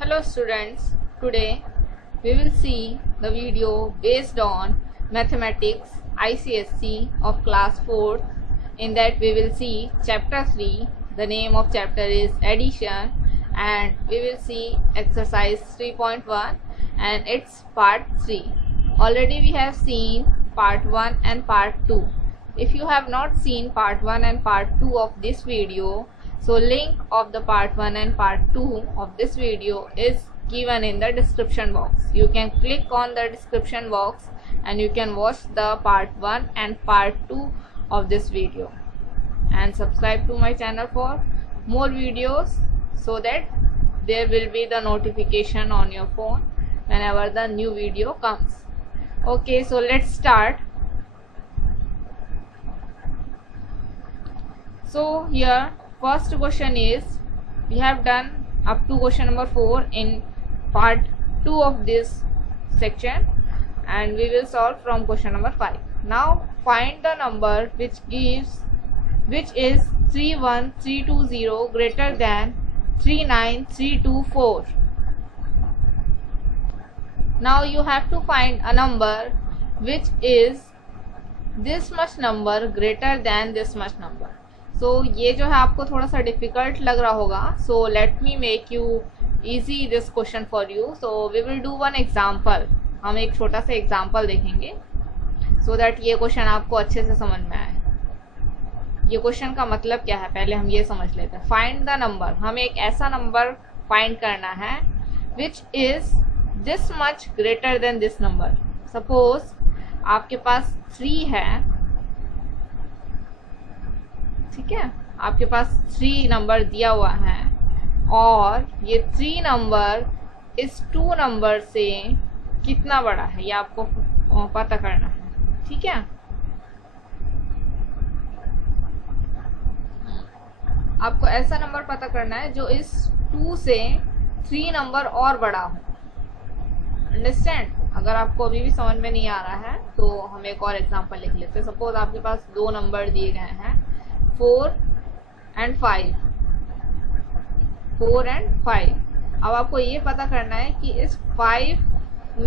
Hello students, today we will see the video based on Mathematics ICSE of class 4th. In that we will see chapter 3, the name of chapter is Addition, and we will see exercise 3.1 and its part 3. Already we have seen part 1 and part 2. If you have not seen part 1 and part 2 of this video, so link of the part 1 and part 2 of this video is given in the description box. You can click on the description box and you can watch the part 1 and part 2 of this video, and subscribe to my channel for more videos so that there will be the notification on your phone whenever the new video comes. Okay, so let's start. So here first question is, we have done up to question number 4 in part 2 of this section, and we will solve from question number 5. Now find the number which is 31320 greater than 39324. Now you have to find a number which is this much number greater than this much number. So ये जो है आपको थोड़ा सा difficult लग रहा होगा. So let me make you easy this question for you. So we will do one example. हम एक छोटा सा एग्जाम्पल देखेंगे so that ये क्वेश्चन आपको अच्छे से समझ में आए. ये क्वेश्चन का मतलब क्या है पहले हम ये समझ लेते हैं. फाइंड द नंबर, हमें एक ऐसा नंबर फाइंड करना है which is this much greater than this number. Suppose आपके पास 3 है, ठीक है, आपके पास 3 नंबर दिया हुआ है और ये 3 नंबर इस 2 नंबर से कितना बड़ा है ये आपको पता करना है. ठीक है, आपको ऐसा नंबर पता करना है जो इस 2 से 3 नंबर और बड़ा हो. अंडरस्टैंड? अगर आपको अभी भी समझ में नहीं आ रहा है तो हम एक और एग्जांपल लिख लेते हैं. सपोज आपके पास 2 नंबर दिए गए हैं 4 and 5. 4 and 5. अब आपको ये पता करना है कि इस 5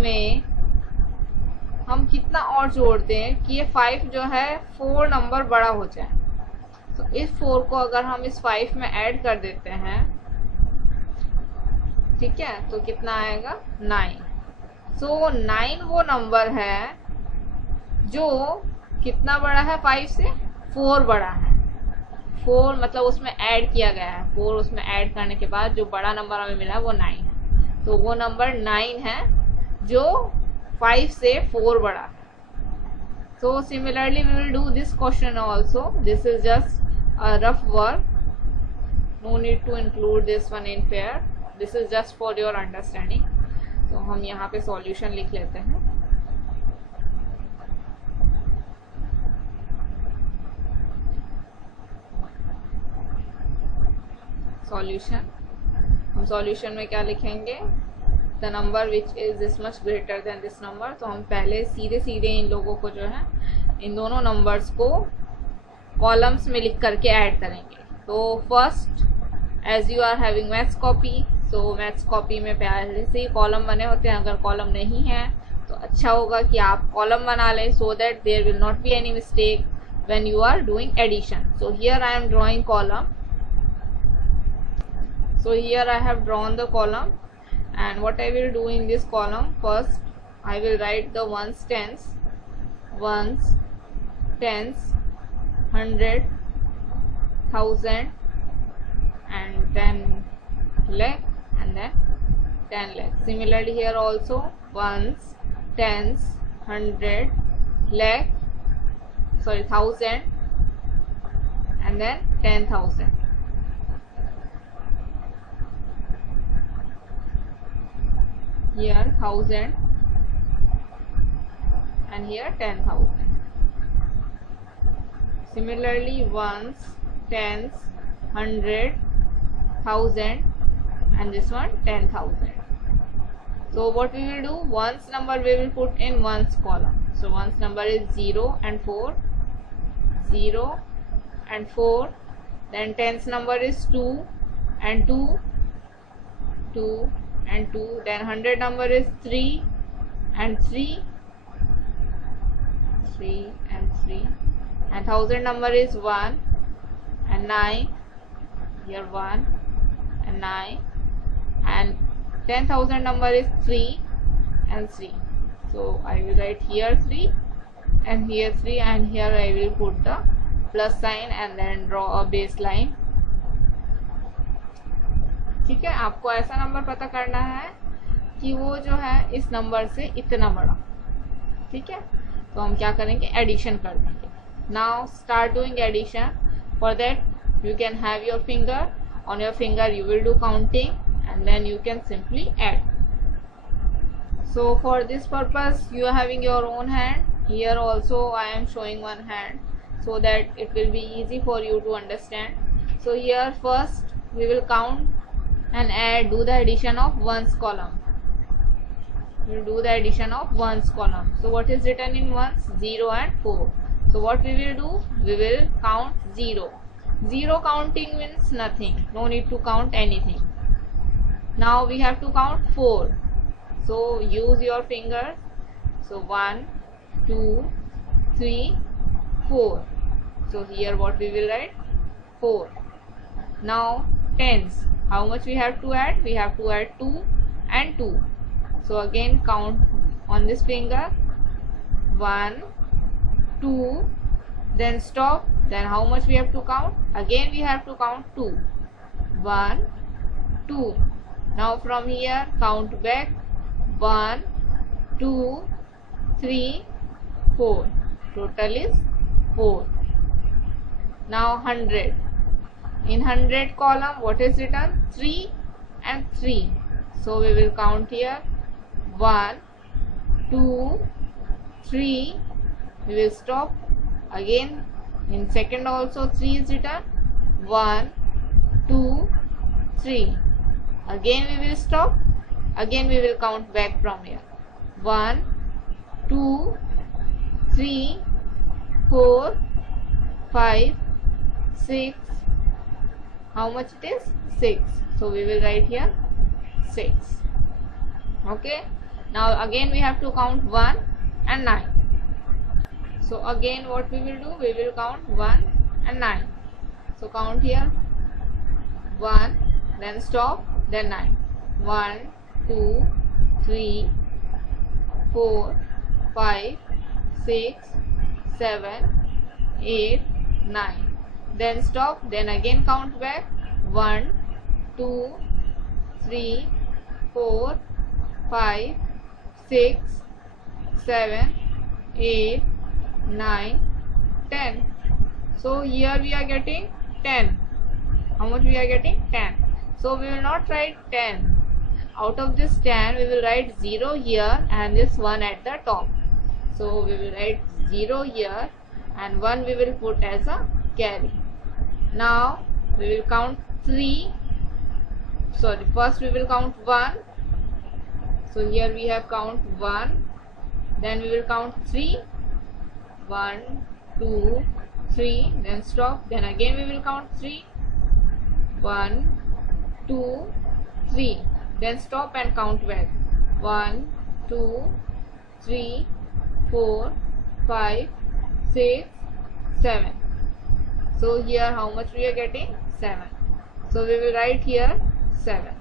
में हम कितना और जोड़ते हैं कि ये 5 जो है 4 नंबर बड़ा हो जाए. तो इस 4 को अगर हम इस 5 में ऐड कर देते हैं, ठीक है, तो कितना आएगा 9. सो 9 वो नंबर है जो कितना बड़ा है 5 से 4 बड़ा है. 4 मतलब उसमें ऐड किया गया है. 4 उसमें ऐड करने के बाद जो बड़ा नंबर हमें मिला है वो 9 है. तो वो नंबर 9 है जो 5 से 4 बड़ा है. So similarly we will do this question also. This is just a rough work. No need to include this one in pair. This is just for your understanding. तो हम यहाँ पे सॉल्यूशन लिख लेते हैं. सॉल्यूशन, हम सॉल्यूशन में क्या लिखेंगे? The number which is this much greater than this number. तो हम पहले सीधे सीधे इन लोगों को जो है, इन दोनों नंबर्स को कॉलम्स में लिख करके ऐड करेंगे. तो first, as you are having maths copy, so maths copy में पहले से ही कॉलम बने होते हैं. अगर कॉलम नहीं है तो अच्छा होगा कि आप कॉलम बना लें so that there will not be any mistake when you are doing addition. So here I am drawing column. So here I have drawn the column, and what I will do in this column, first I will write the ones, tens, 100, 1000, and then lakh, and then 10 lakh. Similarly here also ones, tens, 100, lakh, sorry 1000, and then 10,000. Here 1000 and here 10,000. Similarly ones, tens, 100, 1000, and this one 10,000. So what we will do, ones number we will put in ones column. So ones number is 0 and 4, 0 and 4. Then tens number is 2 and 2, 2 and 2. Then 100 number is 3 and 3, 3 and 3. And 1000 number is 1 and 9. Here 1 and 9. And 10,000 number is 3 and 3. So I will write here 3 and here 3, and here I will put the plus sign and then draw a baseline. ठीक है, आपको ऐसा number पता करना है कि वो जो है इस नंबर से इतना बड़ा. ठीक है, तो हम क्या करेंगे, एडिशन कर देंगे. Now start doing addition. For that you can have your finger. On your finger you will do counting and then you can simply add. So for this purpose you are having your own hand. Here also I am showing one hand so that it will be easy for you to understand. So here first we will count and add, do the addition of ones column. We will do the addition of ones column. So what is written in ones? 0 and 4. So what we will do? We will count 0. 0 counting means nothing. No need to count anything. Now we have to count 4. So use your fingers. So 1, 2, 3, 4. So here what we will write? 4. Now tens. How much we have to add? We have to add 2 and 2. So again count on this finger. 1, 2, then stop. Then how much we have to count? Again we have to count 2. 1, 2. Now from here count back. 1, 2, 3, 4. Total is 4. Now 100. In 100 column what is written? 3 and 3. So we will count here. 1, 2, 3. We will stop. Again in second also 3 is written. 1, 2, 3. Again we will stop. Again we will count back from here. 1, 2, 3, 4, 5, 6. How much it is? 6. So we will write here 6. Okay. Now again we have to count 1 and 9. So again what we will do? We will count 1 and 9. So count here. 1, then stop, then 9. 1, 2, 3, 4, 5, 6, 7, 8, 9. Then stop, then again count back. 1, 2, 3, 4, 5, 6, 7, 8, 9, 10. So here we are getting 10. How much we are getting? 10. So we will not write 10. Out of this 10 we will write 0 here and this 1 at the top. So we will write 0 here and 1 we will put as a carry. Now we will count 3. Sorry, first we will count 1. So here we have count 1. Then we will count 3. 1, 2, 3. Then stop. Then again we will count 3. 1, 2, 3. Then stop and count back. 1, 2, 3, 4, 5, 6, 7. So here how much we are getting? 7. So we will write here 7.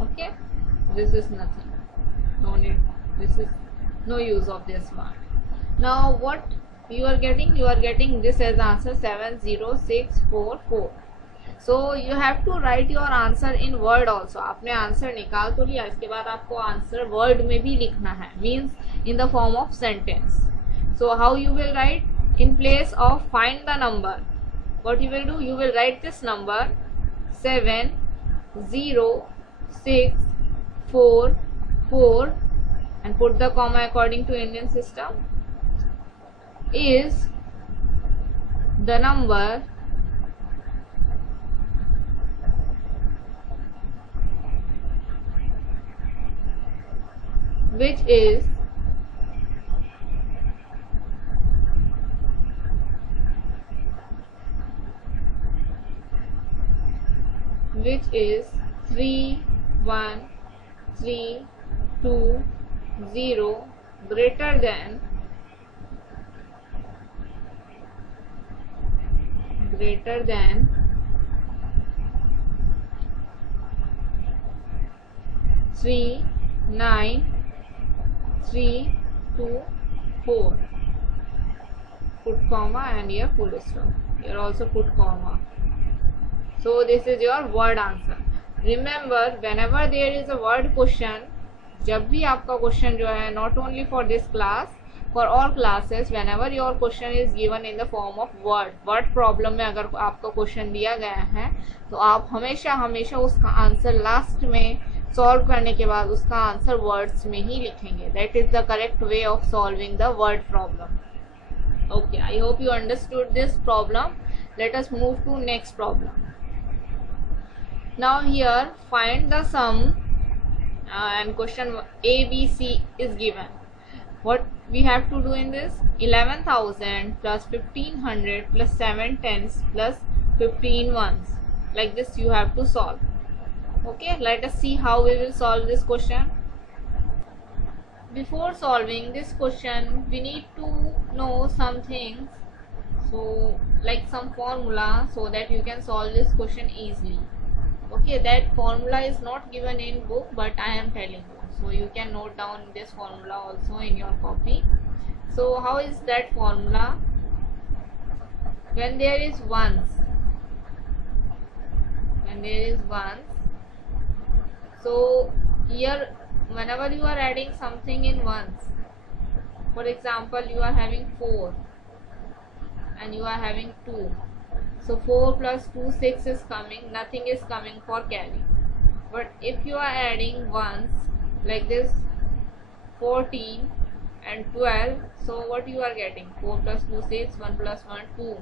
Okay. This is nothing. No need. This is no use of this one. Now what you are getting? You are getting this as answer 70644. So you have to write your answer in word also. आपने answer निकाल तो लिया, इसके बाद आपको answer word में भी लिखना है, means in the form of sentence. So how you will write? In place of find the number, what you will do? You will write this number 7, 0, 6, 4, 4 and put the comma according to Indian system. Is the number which is which is 3 1 3 2 0 greater than 3 9 3 2 4. Put comma and here full stop. Here also put comma. So this is your word answer. Remember, whenever there is a word question, जब भी आपका question जो है, not only for this class, for all classes, whenever your question is given in the form of word problem में अगर आपका question दिया गया है तो आप हमेशा हमेशा उसका आंसर लास्ट में सॉल्व करने के बाद उसका आंसर वर्ड्स में ही लिखेंगे. That is the correct way of solving the word problem. Okay, I hope you understood this problem. Let us move to next problem. Now here find the sum and question A, B, C is given. What we have to do in this? 11,000 plus 1500 plus 7 tens plus 15 ones. Like this you have to solve. Okay, let us see how we will solve this question. Before solving this question, we need to know some things, so like some formula, so that you can solve this question easily. Okay, that formula is not given in book, but I am telling you, so you can note down this formula also in your copy. So how is that formula? When there is ones, so here whenever you are adding something in ones, for example you are having 4 and you are having 2, so 4 plus 2 6 is coming, nothing is coming for carry. But if you are adding ones like this 14 and 12, so what you are getting? 4 plus 2 6, 1 plus 1 2.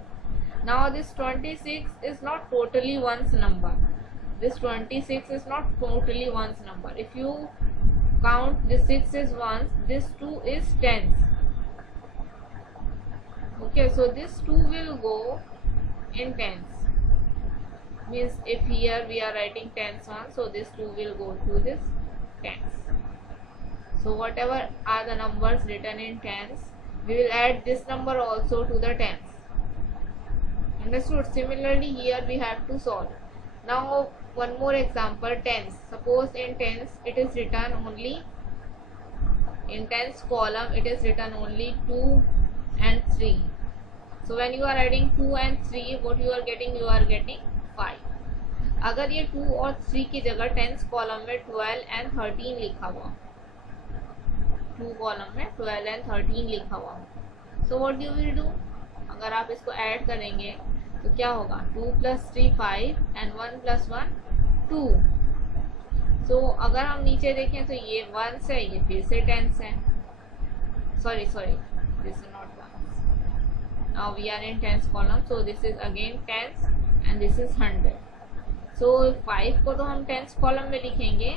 Now this 26 is not totally ones number. This 26 is not totally ones number. If you count this 6 is ones, this 2 is tens. Okay, so this 2 will go in tens. Means if here we are writing tens on, so this 2 will go to this tens. So whatever are the numbers written in tens, we will add this number also to the tens. Understood? Similarly here we have to solve. Now one more example, tens. Suppose in tens it is written only, in tens column it is written only 2 and 3. So when you are adding 2 and 3, what you are getting? You are getting 5. अगर ये 2 और 3 की जगह tens column में 12 and 13 लिखा हुआ, 2 column में 12 and 13 लिखा हुआ, so what you will do? अगर आप इसको ऐड करेंगे तो क्या होगा? 2 plus 3 5 and 1 plus 1 2. So अगर हम नीचे देखें तो ये ones है, ये फिर से tens है. Sorry, this is not ones. Now we are in tens column, so this is again tens and this is 100. So 5 को तो हम tens column में लिखेंगे,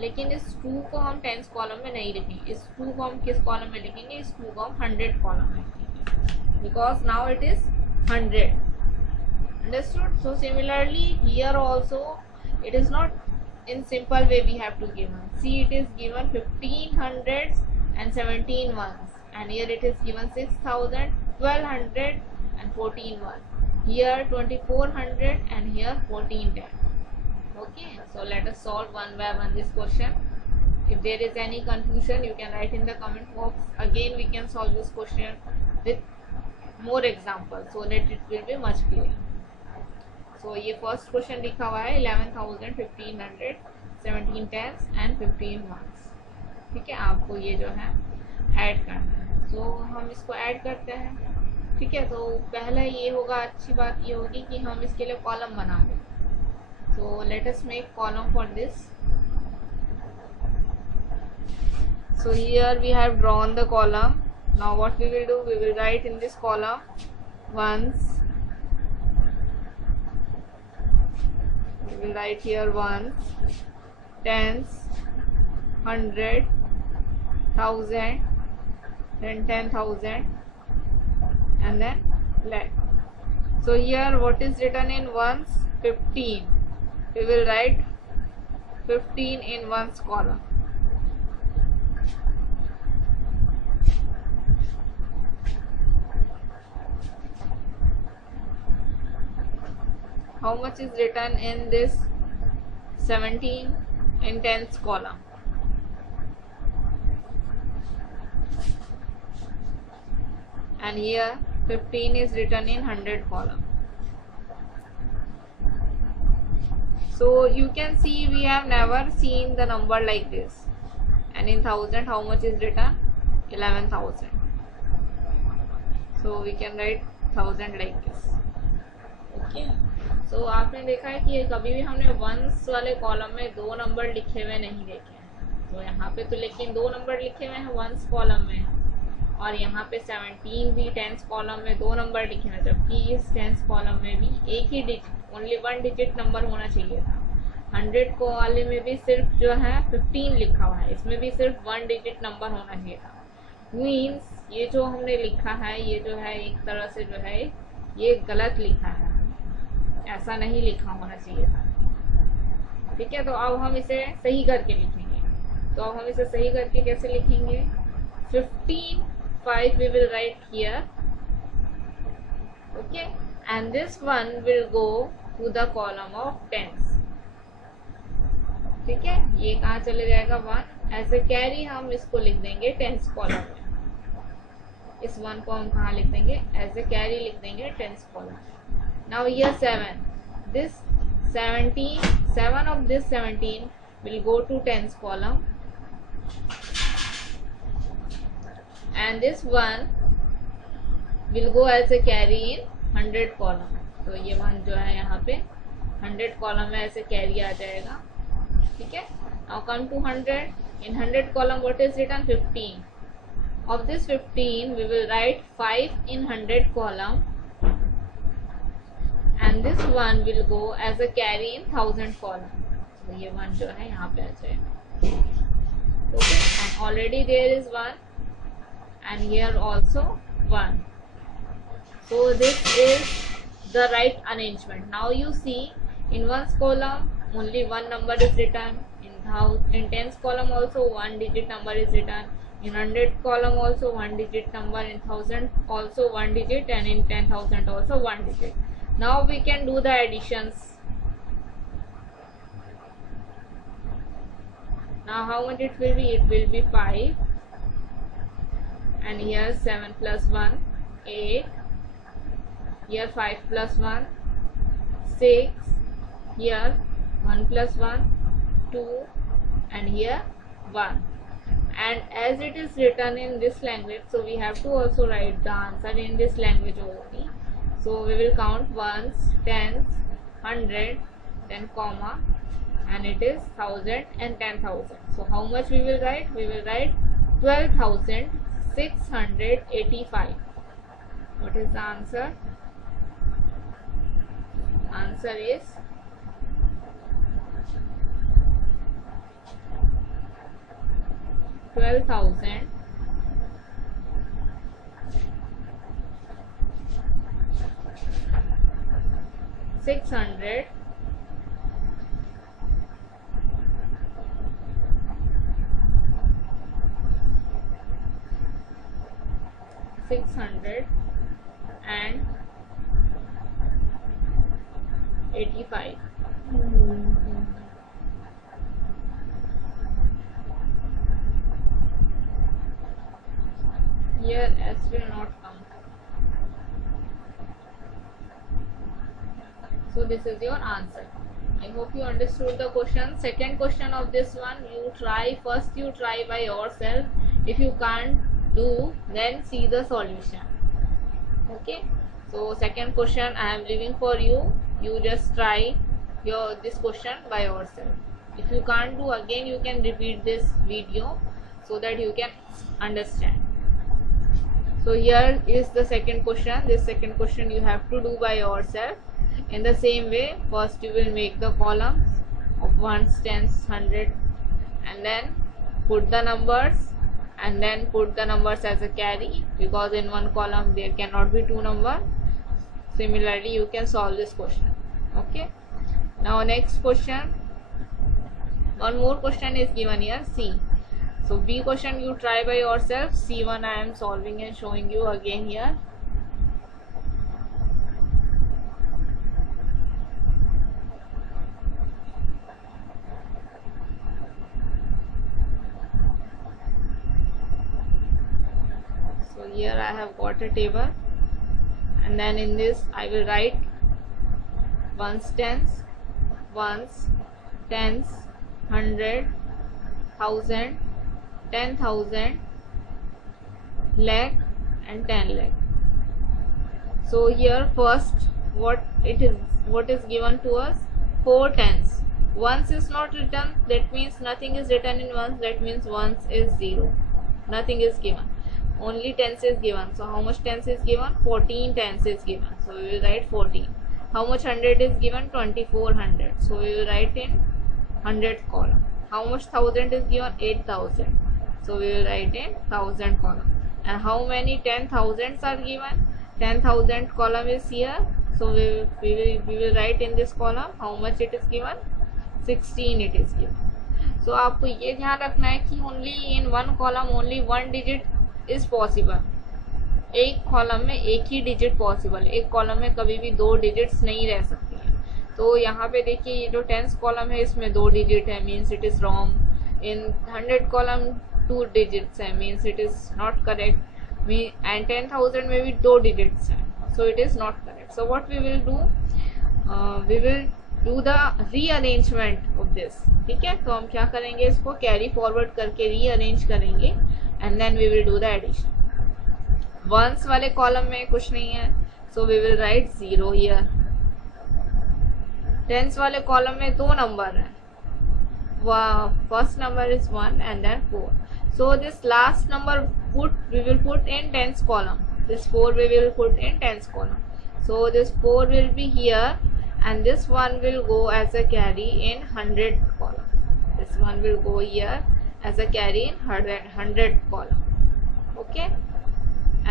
लेकिन इस 2 को हम tens column में नहीं लिखेंगे. इस 2 को हम किस column में लिखेंगे? इस 2 को हम 100 column में लिखेंगे, because now it is 100. Understood? So similarly here also it is not in simple way we have to give. See, it is given 15 hundreds and 17 ones, and here it is given 6,000, 1200 and 14 ones. Here 2400 and here 1410. Okay, so let us solve one by one this question. If there is any confusion, you can write in the comment box. Again we can solve this question with more examples so that it will be much clearer. So ये first question लिखा हुआ है 11,000, 1500, 17 tens and 15 ones. ठीक है, आपको ये जो है ऐड करना है. तो हम इसको ऐड करते हैं. ठीक है, तो पहला ये होगा, अच्छी बात ये होगी कि हम इसके लिए कॉलम बना लें. So let us make column for this. So here we have drawn the column. Now what we will do? We will write in this column ones. We will write here ones, tens, 100, 1000, then 10,000, and then lakh. So here what is written in ones? 15. we will write 15 in one's column. How much is written in this 17 in tens column? And here 15 is written in 100 column. So you can see we have never seen the number like this. And in thousand, how much is written? 11,000. So we can write 1000 like this. Okay. So आपने देखा है कि कभी भी हमने once वाले column में दो नंबर लिखे हुए नहीं देखे हैं. तो यहाँ पे तो लेकिन दो नंबर लिखे हुए हैं वंस कॉलम में, और यहाँ पे 17 भी टेंस कॉलम में दो नंबर लिखे हैं, जबकि इस टेंस कॉलम में भी एक ही digit, only one digit number होना चाहिए था. 100 को वाले में भी सिर्फ जो है 15 लिखा हुआ है, इसमें भी सिर्फ वन डिजिट नंबर होना चाहिए था. मीन्स ये जो हमने लिखा है ये जो है एक तरह से जो है ये गलत लिखा है, ऐसा नहीं लिखा होना चाहिए था. ठीक है, तो अब हम इसे सही करके लिखेंगे. तो अब हम इसे सही करके कैसे लिखेंगे? 15 5 we will write here. Okay, and this one will go to the column of tens. ठीक है, ये कहाँ चले जाएगा? 1. ऐसे कैरी हम इसको लिख देंगे टेंस कॉलम में. इस 1 को हम कहाँ लिख देंगे? एज ए कैरी लिख देंगे tens column. Now here 7. This 7 of this 17 will go to tens column, and this one will go as a carry in 100 column. तो ये 1 जो है यहाँ पे 100 column में ऐसे carry आ जाएगा. ठीक है. Now come to 100. In 100 column what is written? 15. Of this 15 we will write 5 in 100 column, and this one will go as a carry in 1000 column. तो ये 1 जो है यहाँ पे आ जाएगा. Okay, and already there is 1, and here also 1. So this is the right arrangement. Now you see in one's column only one number is written. In tens column also one digit number is written. In 100 column also one digit number. In 1000 also one digit, and in 10,000 also one digit. Now we can do the additions. Now how much it will be? It will be 5, and here 7 plus 1 8, here 5 plus 1 6, here 1 plus 1 2, and here 1. And as it is written in this language, so we have to also write the answer in this language only. So we will count ones, tens, 100, then comma, and it is 1000 and 10,000. So how much we will write? We will write 12,685. What is the answer? Answer is 12,685. Here S will not come. So this is your answer. I hope you understood the question. Second question of this one, you try by yourself. If you can't do, then see the solution. Okay, so second question I am leaving for you. You just try this question by yourself. If you can't do, again you can repeat this video so that you can understand. So here is the second question. This second question you have to do by yourself. In the same way, first you will make the columns of ones, tens, 100, and then put the numbers, and then put the numbers as a carry, because in one column there cannot be two numbers. Similarly, you can solve this question. Okay. Now next question, one more question is given here, C. So B question you try by yourself, C1 I am solving and showing you again here. So here I have got a table, and then in this I will write ones, tens, 100, 1000, 10,000, lakh and 10 lakh. So here first what is given to us, 4 tens. Ones is not written, that means nothing is written in ones, that means ones is 0, nothing is given, only tens is given. So how much tens is given? 14 tens is given, so we will write 14. How much 100 is given? 2400, so we will write in 100th column. How much 1000 is given? 8000, so we will write in 1000 column. And how many 10,000s are given? 10,000 column is here, so we will write in this column how much it is given, 16 it is given. So आपको ये ध्यान रखना है कि only in one column only one digit is possible. एक column में एक ही डिजिट पॉसिबल, एक कॉलम में कभी भी 2 डिजिट्स नहीं रह सकती हैं. तो यहाँ पे देखिए ये जो 10th कॉलम है इसमें 2 डिजिट है, means it is wrong. In 100 column 2 digits है, means it is not correct. And 10,000 में भी 2 डिजिट्स है, so it is not correct. So what we will do the rearrangement of this. ठीक है, तो हम क्या करेंगे, इसको कैरी फॉरवर्ड करके रीअरेंज करेंगे and then we will do the addition. Ones वाले कॉलम में कुछ नहीं है, so we will right 0 here. Tens वाले कॉलम में 2 नंबर है, first number is 1 and then 4. So this last number we will put in tens column. This 4 we will put in tens column. So this 4 will be here, and this one will go as a carry in 100 column. This one will go here as a carry in 100 column. Okay.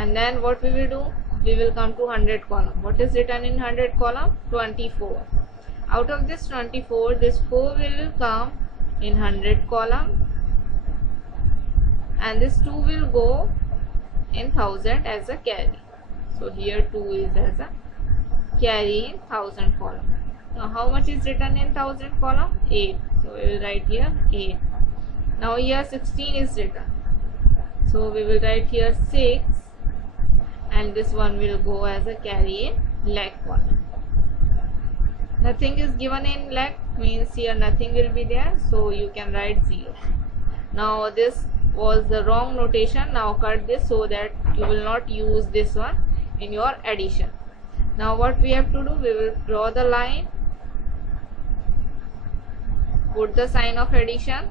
And then what we will do? We will come to 100 column. What is written in 100 column? 24. Out of this 24, this 4 will come in 100 column, and this 2 will go in 1000 as a carry. So here 2 is as a carry in 1000 column. Now how much is written in 1000 column? 8. So we will write here 8. Now here 16 is written, so we will write here 6, and this one will go as a carry in lakh column. Nothing is given in lakh, means here nothing will be there, so you can write 0. Now this was the wrong notation. Now cut this so that you will not use this one in your addition. Now what we have to do, we will draw the line, put the sign of addition,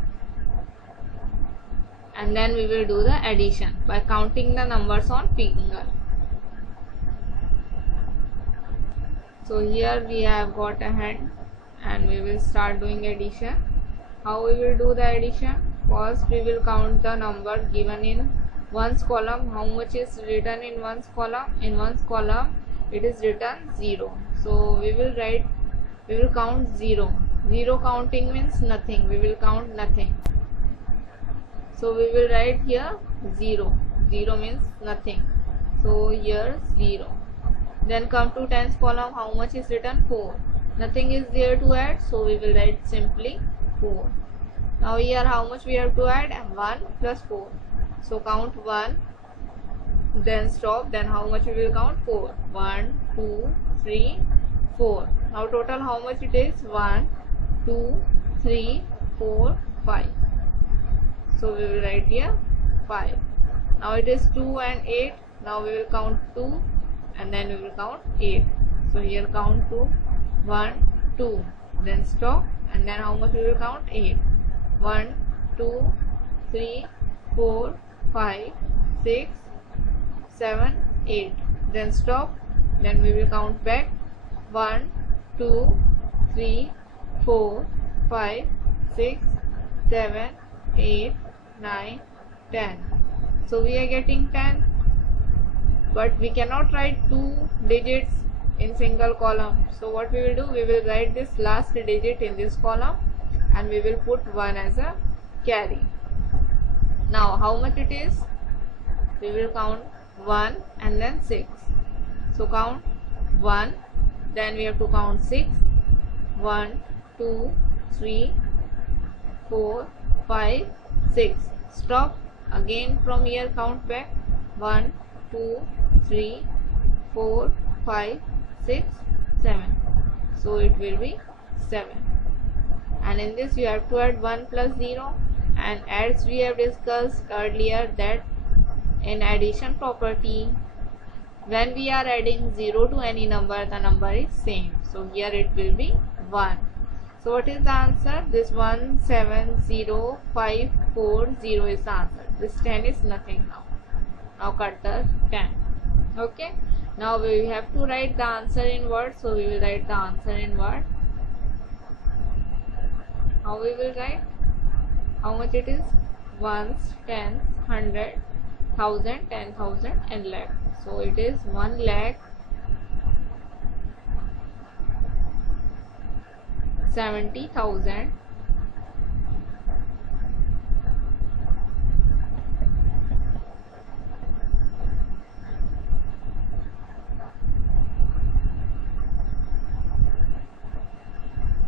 and then we will do the addition by counting the numbers on finger. So here we have got a hand, and we will start doing addition. How we will do the addition? First we will count the number given in ones column. How much is written in ones column? In ones column it is written 0, so we will count 0. 0 counting means nothing, we will count nothing, so we will write here 0. 0 means nothing, so here 0. Then come to 10th column. How much is written? 4. Nothing is there to add, so we will write simply 4. Now here how much we have to add? 1 plus 4. So count 1, then stop. Then how much we will count? 4. 1, 2, 3, 4. Now total how much it is? 1, 2, 3, 4, 5. So we will write here 5. Now it is 2 and 8. Now we will count 2, and then we will count 8. So here count 2, 1, 2, then stop, and then how much we will count? 8. 1, 2, 3, 4, 5, 6, 7, 8. Then stop. Then we will count back. 1, 2, 3, 4, 5, 6, 7, 8, 9, 10. So we are getting 10. But we cannot write 2 digits in single column. So what we will do, we will write this last digit in this column and we will put 1 as a carry. Now how much it is? We will count 1 and then 6. So count 1, then we have to count 6. 1, 2, 3, 4, 5, 6. Stop. Again from here count back. 1, 2, 3, 4, 5, 6, 7. So it will be 7. And in this you have to add 1 plus 0. And as we have discussed earlier that in addition property, when we are adding 0 to any number, the number is same. So here it will be 1. So what is the answer? This 170,540 is the answer. This 10 is nothing now. Now cut the 10. Okay. Now we have to write the answer in words. So we will write the answer in word. How we will write? How much it is? Ones, tens, 100, 1000, 10,000 and lakh. So it is 1 lakh 70,000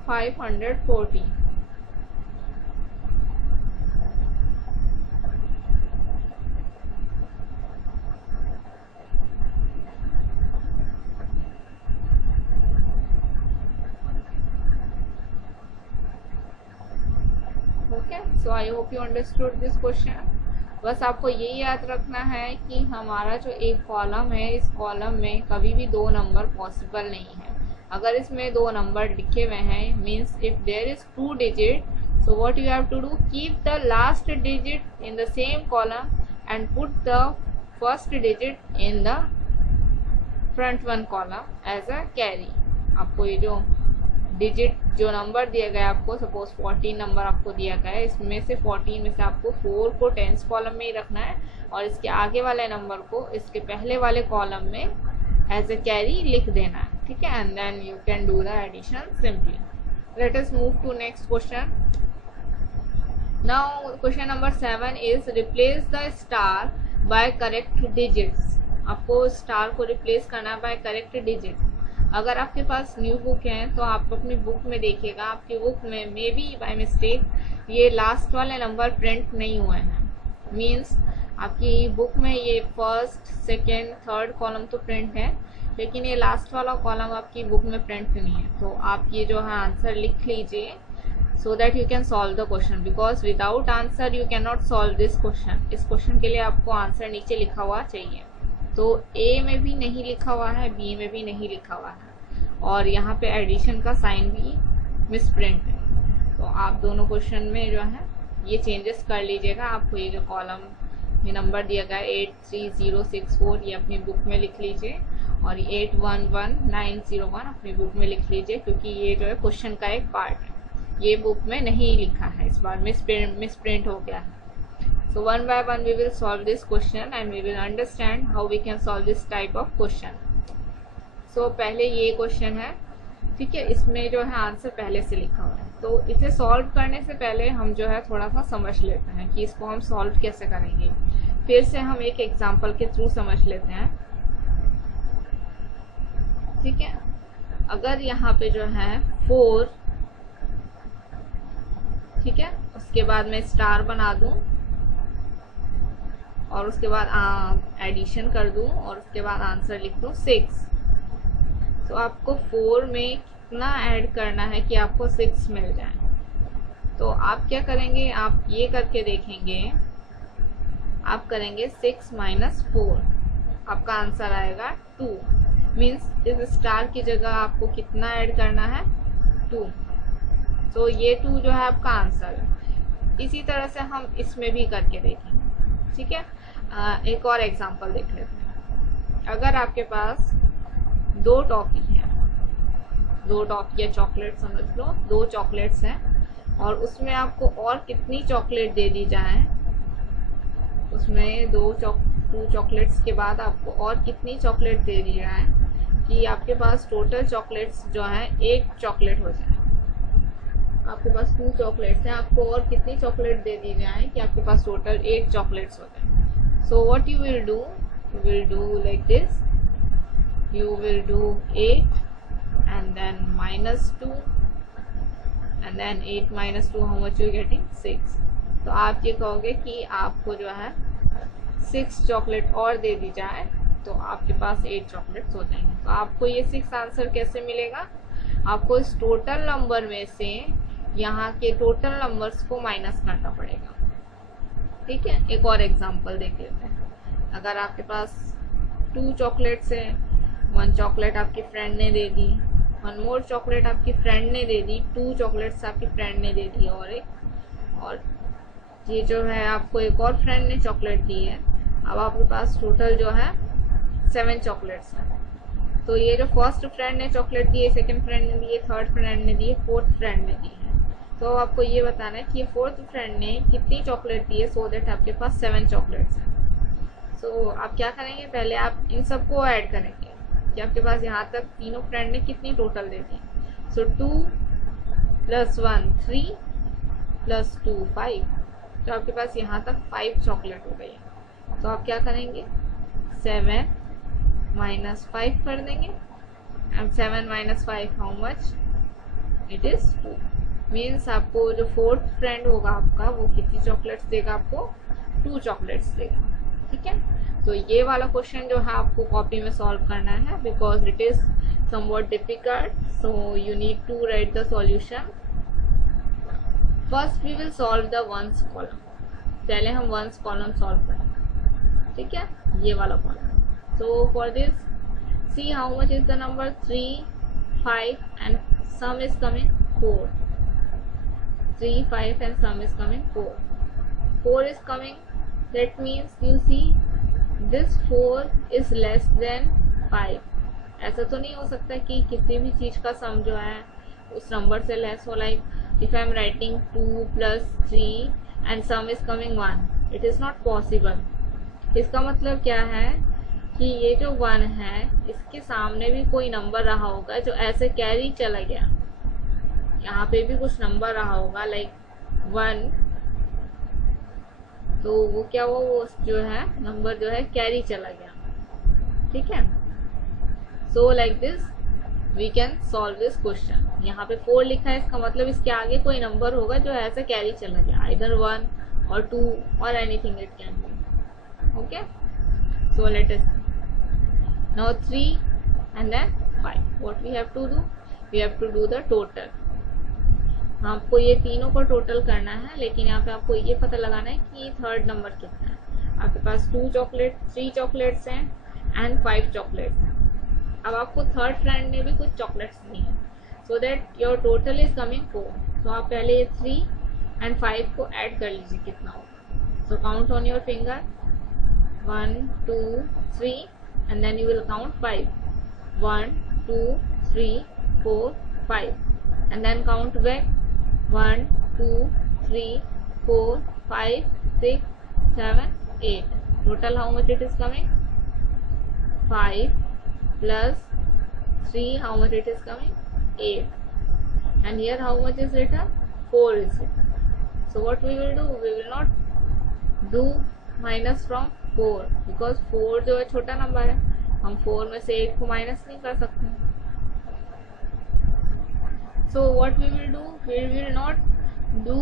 540. So I hope you understood this question. बस आपको ये याद रखना है कि हमारा जो एक कॉलम है, इस कॉलम में कभी भी 2 नंबर पॉसिबल नहीं है. अगर इसमें 2 नंबर लिखे हुए हैं, means if there is 2 digit, so what you have to do, keep the last digit in the same column and put the first digit in the front one column as a carry. आपको ये जो digit जो number दिया गया आपको, suppose 14 number आपको दिया गया है, इसमें से 14 में से आपको 4 को टेंस कॉलम में ही रखना है और इसके आगे वाले नंबर को इसके पहले वाले कॉलम में एज ए कैरी लिख देना है. ठीक है. And then you can do the addition simply. Let us move to next question. Now question number 7 is replace the star by correct digits. आपको स्टार को रिप्लेस करना है बाय करेक्ट डिजिट. अगर आपके पास न्यू बुक है तो आप अपनी बुक में देखिएगा, आपकी बुक में मे बी बाय मिस्टेक ये लास्ट वाले नंबर प्रिंट नहीं हुए हैं. मीन्स आपकी बुक में ये फर्स्ट, सेकेंड, थर्ड कॉलम तो प्रिंट है, लेकिन ये लास्ट वाला कॉलम आपकी बुक में प्रिंट नहीं है. तो आप ये जो है आंसर लिख लीजिए so that you can solve the question, because without answer you can not solve this question. इस क्वेश्चन के लिए आपको आंसर नीचे लिखा हुआ चाहिए. तो ए में भी नहीं लिखा हुआ है, बी में भी नहीं लिखा हुआ है और यहाँ पे एडिशन का साइन भी मिसप्रिंट है. तो आप दोनों क्वेश्चन में जो है ये चेंजेस कर लीजिएगा. आपको ये जो कॉलम ये नंबर दिया गया है 83064, ये अपनी बुक में लिख लीजिए और 811901 अपनी बुक में लिख लीजिए, क्योंकि ये जो है क्वेश्चन का एक पार्ट है, ये बुक में नहीं लिखा है, इस बार मिसप्रिंट हो गया है. So one by one we will solve this question and we will understand how we can solve this type of question. So पहले ये क्वेश्चन है, ठीक है, इसमें जो है आंसर पहले से लिखा हुआ है. तो इसे सॉल्व करने से पहले हम जो है थोड़ा सा समझ लेते हैं कि इसको हम सॉल्व कैसे करेंगे. फिर से हम एक एग्जांपल के थ्रू समझ लेते हैं. ठीक है. अगर यहाँ पे जो है 4, ठीक है, उसके बाद मैं स्टार बना दूं और उसके बाद एडिशन कर दूं और उसके बाद आंसर लिख दूं 6. तो आपको 4 में कितना ऐड करना है कि आपको 6 मिल जाए. तो आप क्या करेंगे, आप ये करके देखेंगे. आप करेंगे 6 माइनस 4, आपका आंसर आएगा 2. मीन्स इस स्टार की जगह आपको कितना ऐड करना है, 2. तो ये 2 जो है आपका आंसर है. इसी तरह से हम इसमें भी करके देखेंगे. ठीक है. एक और एग्जांपल देख लेते हैं. अगर आपके पास 2 टॉफी है, 2 टॉफी या चॉकलेट समझ लो, 2 चॉकलेट्स हैं और उसमें आपको और कितनी चॉकलेट दे दी जाए, उसमें 2 चॉकलेट्स के बाद आपको और कितनी चॉकलेट दे दी जाए कि आपके पास टोटल चॉकलेट्स जो है 8 चॉकलेट हो जाए। आपके पास 2 चॉकलेट्स हैं, आपको और कितनी चॉकलेट दे दी जाए कि आपके पास टोटल 8 चॉकलेट्स हो जाए। सो what you will do like this, you will do 8 and then minus 2 and then 8 minus 2, how much you getting? 6। तो आप ये कहोगे कि आपको जो है 6 चॉकलेट और दे दी जाए तो आपके पास 8 चॉकलेट्स हो जाएंगे। तो आपको ये 6 आंसर कैसे मिलेगा? आपको इस टोटल नंबर में से यहाँ के टोटल नंबर्स को माइनस करना पड़ेगा। ठीक है, एक और एग्जांपल देख लेते हैं। अगर आपके पास 2 चॉकलेट्स है, 1 चॉकलेट आपकी फ्रेंड ने दे दी, 1 मोर चॉकलेट आपकी फ्रेंड ने दे दी, 2 चॉकलेट्स आपकी फ्रेंड ने दे दी और ये जो है आपको एक और फ्रेंड ने चॉकलेट दी है। अब आपके पास टोटल जो है 7 चॉकलेट्स हैं। तो ये जो फर्स्ट फ्रेंड ने चॉकलेट दी है, सेकंड फ्रेंड ने दी है, थर्ड फ्रेंड ने दी है, फोर्थ फ्रेंड ने दी है। तो आपको ये बताना है कि ये फोर्थ फ्रेंड ने कितनी चॉकलेट दी है, सो दैट आपके पास 7 चॉकलेट्स हैं। सो आप क्या करेंगे, पहले आप इन सबको ऐड करेंगे कि आपके पास यहाँ तक तीनों फ्रेंड ने कितनी टोटल दे दी। सो 2 + 1 3 + 2 5। तो आपके पास यहाँ तक 5 चॉकलेट हो गई है। तो आप क्या करेंगे, 7 - 5 कर देंगे। And 7 - 5 how much? It is 2। Means आपको जो फोर्थ फ्रेंड होगा आपका वो कितनी चॉकलेट्स देगा? आपको 2 चॉकलेट्स देगा। ठीक है, तो ये वाला क्वेश्चन जो है आपको कॉपी में सॉल्व करना है, because it is somewhat difficult, so you need to write the solution. First we will solve the ones column. पहले हम वंस कॉलम सॉल्व करेंगे। ठीक है, ये वाला column. So for this see how much is the number 3 5 and some is coming 4। 3 5 and sum is coming 4. 4 is coming, that means you see this 4 is less than 5। ऐसा तो नहीं हो सकता कि किसी भी चीज का सम जो है उस नंबर से लेस हो। Like if I am writing 2 + 3 and sum is coming 1, it is not possible। इसका मतलब क्या है कि ये जो 1 है इसके सामने भी कोई नंबर रहा होगा जो ऐसे कैरी चला गया। यहाँ पे भी कुछ नंबर रहा होगा लाइक 1, तो वो क्या हुआ, वो जो है नंबर जो है कैरी चला गया। ठीक है, so like this we can solve this question. यहाँ पे 4 लिखा है, इसका मतलब इसके आगे कोई नंबर होगा जो ऐसे कैरी चला गया, आइदर 1 और 2 और anything it can be. Okay, so let us now 3 and then 5। What we have to do, we have to do the total. आपको ये तीनों को टोटल करना है, लेकिन यहाँ पे आपको ये पता लगाना है कि थर्ड नंबर कितना है। आपके पास 3 चॉकलेट्स हैं एंड 5 चॉकलेट्स हैं। अब आपको थर्ड फ्रेंड ने भी कुछ चॉकलेट्स दी हैं, so that your total is coming 4। तो आप पहले ये 3 and 5 को ऐड कर लीजिए कितना होगा। So count on your finger 1 2 3 and then you will count 5। 1 2 3 4 5 and then count back 1 2 3 4 5 6 7 8। Total how much it is coming? 5 plus 3, how much it is coming? 8. And here how much is written? 4 is written. So what we will do? We will not do minus from 4 because 4 जो है छोटा number है, हम 4 में से 8 को minus नहीं कर सकते। So what we will do? We will not do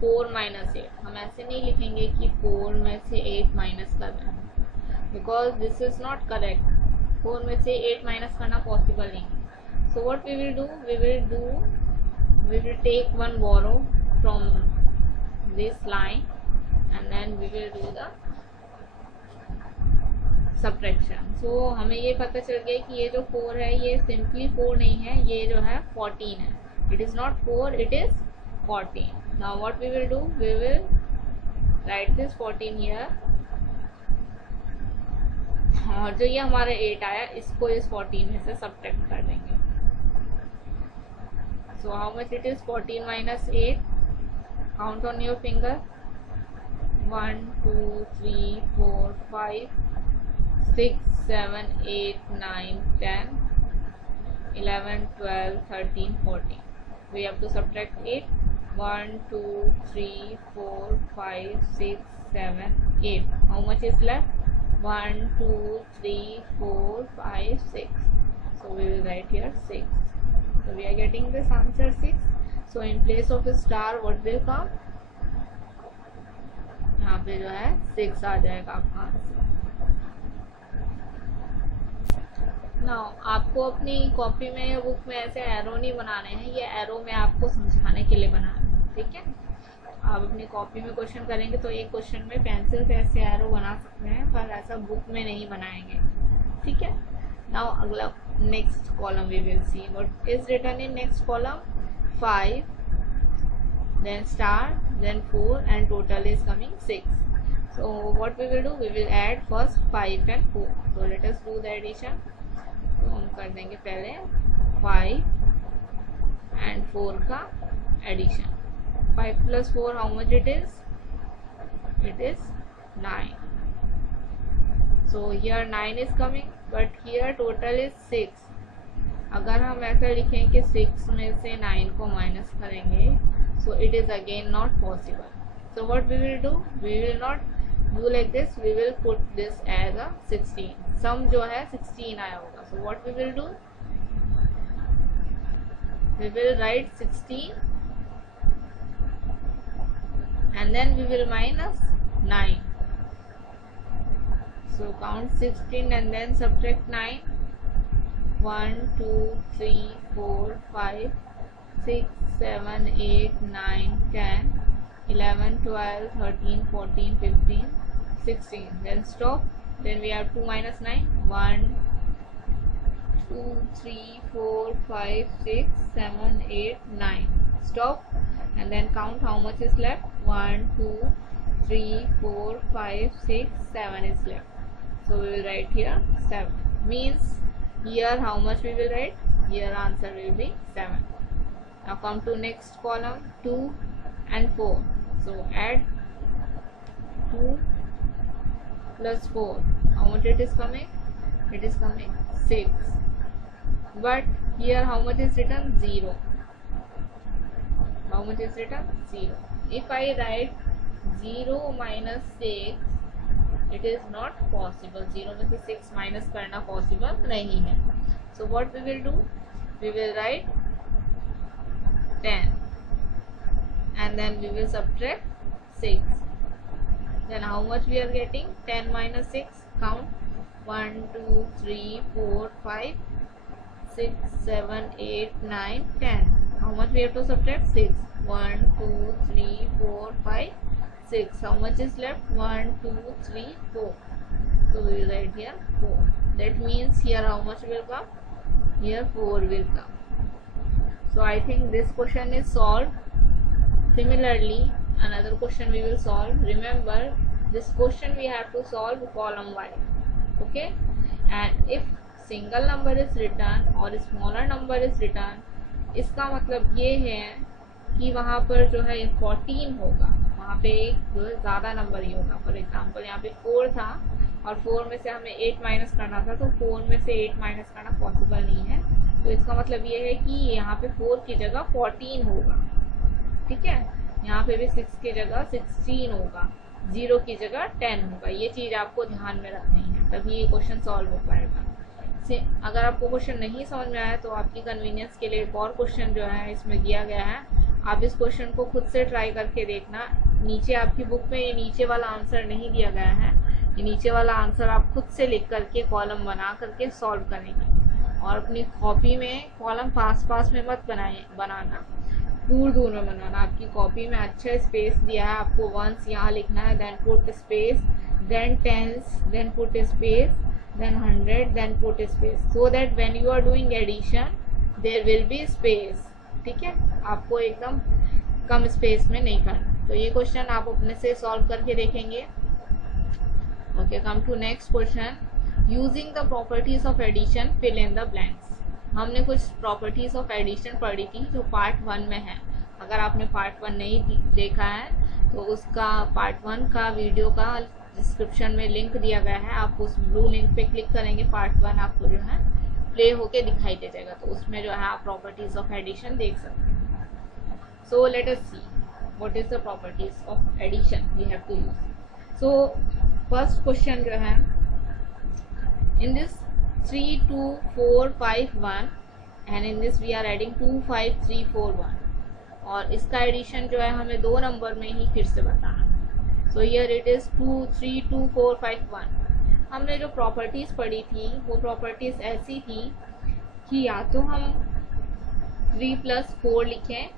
4 - 8। हम ऐसे नहीं लिखेंगे कि 4 में से 8 माइनस कर रहे हैं, because this is not correct। 4 में से 8 माइनस करना पॉसिबल नहीं। So what we will do? We will take one borrow from this line and then we will do the subtraction। So हमें ये पता चल गया कि ये जो 4 है ये सिंपली 4 नहीं है, ये जो है 14 है। It is not 4, it is 14। Now what we will do? We will write this 14 here। और जो ये हमारा 8 आया इसको इस 14 में से सब्ट्रैक्ट कर देंगे। So how much it is? 14 minus 8। Count on your finger। 1 2 3 4 5 6 7 8 9 10 11, 12, 13, 14. We have to subtract 8. 1, 2, 3, 4, 5, 6, 7, 8. How much is left? 1, 2, 3, 4, 5, 6. So we will write here 6. So we are getting this answer 6. So in place of a star what will come? यहाँ पे जो है 6 आ जाएगा आपका answer. Now आपको अपनी copy में या बुक में ऐसे एरो नहीं बनाने हैं, ये एरो में आपको समझाने के लिए बनाना है, ठीक है। आप अपनी कॉपी में क्वेश्चन करेंगे तो एक क्वेश्चन में पेंसिल से ऐसे एरो बना सकते हैं, पर ऐसा बुक में नहीं बनाएंगे, ठीक है। नाउ अगला next column we will see what is written in next column. 5, then star, then 4, and total is coming 6. So what we will do, we will add first 5 and 4. So let us do the addition. तो हम कर देंगे पहले 5 and 4 का addition. 5 plus 4 how much it is? It is 9. So here 9 is coming, but here total is 6. अगर हम ऐसा लिखें कि 6 में से 9 को माइनस करेंगे, so it is again not possible. So what we will do, we will not do like this, we will put this as a 16. Sum जो है 16 आया होगा। So what we will do, we will write 16 and then we will minus 9. So count 16 and then subtract 9. 1, 2, 3, 4, 5, 6, 7, 8, 9, 10, 11, 12, 13, 14, 15, 16. Then stop. Then we have 2 minus 9. 1, 2, 3, 4, 5, 6, 7, 8, 9. Stop. And then count how much is left. 1, 2, 3, 4, 5, 6, 7 is left. So we will write here 7. Means here how much we will write? Here answer will be 7. Now come to next column, 2 and 4. So add 2 plus 4. How much it is coming? It is coming 6. But here how much is written? 0. How much is written? 0. If I write 0 minus 6, it is not possible. 0 में से 6 minus करना possible नहीं है. So what we will do? We will write 10 and then we will subtract 6. Then how much we are getting? 10 minus 6. Count 1, 2, 3, 4, 5, 6, 7, 8, 9, 10. How much we have to subtract? 6. 1, 2, 3, 4, 5, 6. How much is left? 1, 2, 3, 4. So we will write here 4. That means here how much will come? Here 4 will come. So I think this question is solved. Similarly, another question we will solve. Remember, this question we have to solve column wise. Okay? And if single number is written or smaller number is written, इसका मतलब ये है कि वहाँ पर जो है 14 होगा, वहाँ पे एक ज़्यादा नंबर ही होगा। फॉर एग्जाम्पल यहाँ पे 4 था और 4 में से हमें 8 माइनस करना था, तो 4 में से 8 माइनस करना पॉसिबल नहीं है। तो इसका मतलब ये है कि यहाँ पे 4 की जगह 14 होगा, ठीक है। यहाँ पे भी 6 की जगह 16 होगा, 0 की जगह 10 होगा। ये चीज़ आपको ध्यान में रखनी है, तभी ये क्वेश्चन सॉल्व हो पाएगा। अगर आपको क्वेश्चन नहीं समझ में आया तो आपकी कन्वीनियंस के लिए एक और क्वेश्चन जो है इसमें दिया गया है, आप इस क्वेश्चन को खुद से ट्राई करके देखना। नीचे आपकी बुक में ये नीचे वाला आंसर नहीं दिया गया है, ये नीचे वाला आंसर आप खुद से लिख करके कॉलम बना करके सॉल्व करेंगे। और अपनी कॉपी में कॉलम पास में मत बनाना, दूर में बनाना। आपकी कॉपी में अच्छा स्पेस दिया है, आपको वंस यहाँ लिखना है, then put space, then tens, then put space, then 100, then put space, so that when you are doing addition there will be space, ठीक है। आपको एकदम कम स्पेस में नहीं करना। तो ये क्वेश्चन आप अपने से सॉल्व करके देखेंगे। Okay, come to next question. Using the properties of addition fill in the blanks. हमने कुछ प्रॉपर्टीज ऑफ एडिशन पढ़ी थी जो पार्ट 1 में है। अगर आपने पार्ट 1 नहीं देखा है तो उसका पार्ट 1 का वीडियो का डिस्क्रिप्शन में लिंक दिया गया है, आप उस ब्लू लिंक पे क्लिक करेंगे, पार्ट 1 आपको जो है डिस्प्ले होके दिखाई दे जाएगा, तो उसमें जो है आप प्रॉपर्टीज ऑफ एडिशन देख सकते हैं। So let us see what is the properties of addition we have to use. So first question जो है, in this 3 2 4 5 1 and in this we are adding 2 5 3 4 1, और इसका एडिशन जो है हमें दो नंबर में ही फिर से बताना। So here it is 2 3 2 4 5 1। हमने जो प्रॉपर्टीज पढ़ी थी वो प्रॉपर्टीज ऐसी थी कि या तो हम 3 + 4 लिखें,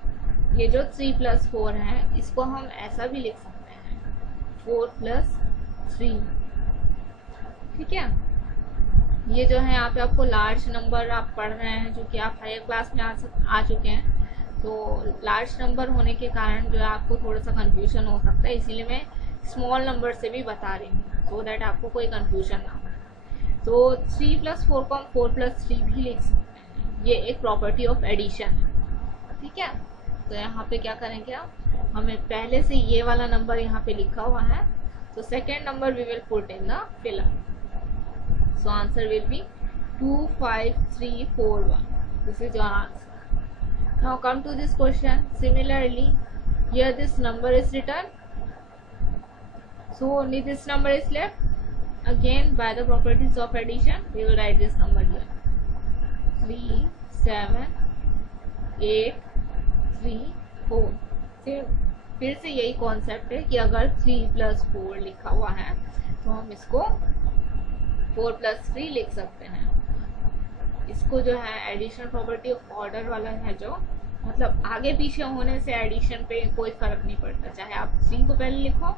ये जो 3 + 4 है इसको हम ऐसा भी लिख सकते हैं 4 + 3, ठीक है। ये जो है यहाँ पे आपको लार्ज नंबर आप पढ़ रहे हैं, जो कि आप हायर क्लास में आ चुके हैं, तो लार्ज नंबर होने के कारण जो है आपको थोड़ा सा कंफ्यूजन हो सकता है, इसीलिए मैं स्मॉल नंबर से भी बता रही हूँ सो दैट आपको कोई कंफ्यूजन ना हो। तो 3 + 4 को हम 4 + 3 भी लिख सकते हैं, ये एक प्रॉपर्टी ऑफ एडिशन है, ठीक है। तो यहाँ पे क्या करेंगे आप, हमें पहले से ये वाला नंबर यहाँ पे लिखा हुआ है, तो second number we will put in the filler. So answer will be 2 5 3 4 1. This is your answer. Now come to this question. Similarly, here this number is written, so only this number is left. Again, by the properties of addition, we will write this number here. 3 7 8 3 4. फिर से यही concept है कि अगर 3 + 4 लिखा हुआ है तो हम इसको 4 + 3 लिख सकते हैं। इसको जो है एडिशन प्रॉपर्टी ऑफ ऑर्डर वाला है, जो मतलब आगे पीछे होने से एडिशन पे कोई फर्क नहीं पड़ता, चाहे आप 3 को पहले लिखो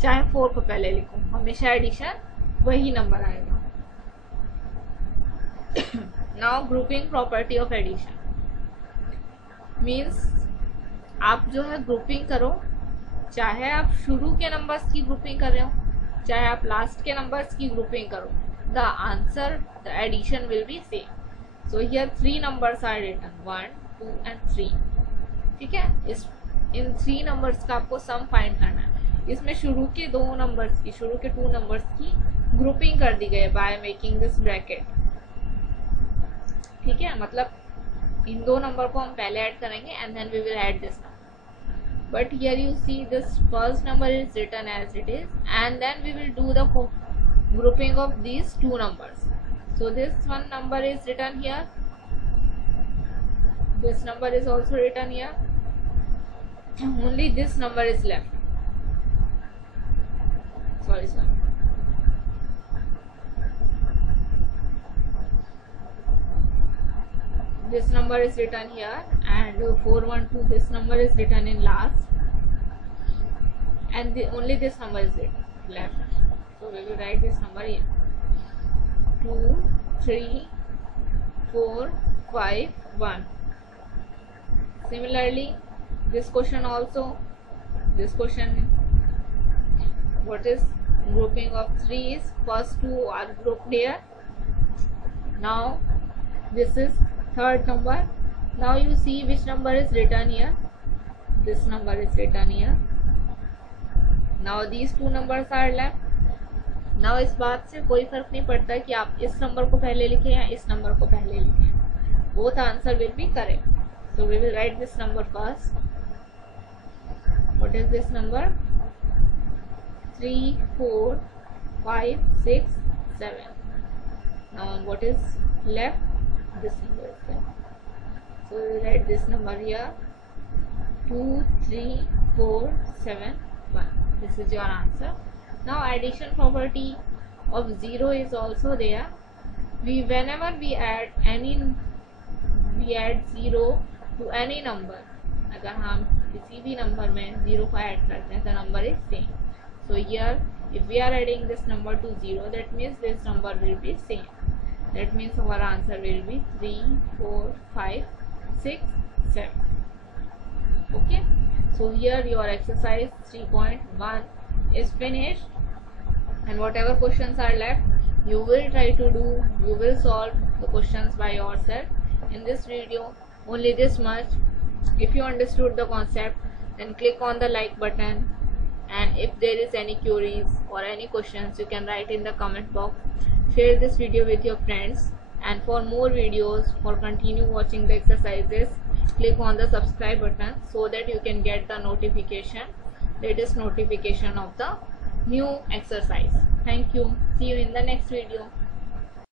चाहे 4 को पहले लिखो, हमेशा एडिशन वही नंबर आएगा। Now grouping property of addition means आप जो है ग्रुपिंग करो, चाहे आप शुरू के नंबर्स की ग्रुपिंग कर रहे हो चाहे आप लास्ट के नंबर्स की ग्रुपिंग करो, the answer, the addition will be same. So here 3 numbers are written 1 2 and 3, ठीक है। इस इन 3 नंबर्स का आपको सम फाइंड करना है। इसमें शुरू के 2 नंबर्स की, शुरू के 2 नंबर्स की ग्रुपिंग कर दी गई है बाय मेकिंग दिस ब्रैकेट, ठीक है। मतलब इन 2 नंबर को हम पहले ऐड करेंगे and then we will add this number, but here you see this first number is written as it is and then we will do the grouping of these 2 numbers. So this one number is written here, this number is also written here, only this number is left. Sorry sir, this number is written here and 412, this number is written in last, and only this number is left. So we will write this number here 2 3 4 5 1. Similarly, this question also, this question what is grouping of 3 is first 2 are grouped here. Now this is third number. Now you see which number is written here, this number is written here. Now these 2 numbers are left. Now इस बात से कोई फर्क नहीं पड़ता कि आप इस नंबर को पहले लिखें या इस नंबर को पहले लिखें, both answer will be correct. So we will write this number first. What is this number? 3 4 5 6 7. Now what is left? This number is left, so we will write this number here 2 3 4 7 1. This is your answer. Now addition property of 0 is also there. Whenever we add 0 to any number, अगर हम किसी भी number में 0 को add करते हैं, the number is same. So here if we are adding this number to 0, that means this number will be same. That means our answer will be 3 4 5 6 7. Okay, so here your exercise 3.1 is finished, and whatever questions are left you will try to do, you will solve the questions by yourself in this video. Only this much. If you understood the concept, then click on the like button, and if there is any queries or any questions, you can write in the comment box. Share this video with your friends, And for more videos, for continue watching the exercises, click on the subscribe button so that you can get the latest notification of the new exercise. Thank you. See you in the next video.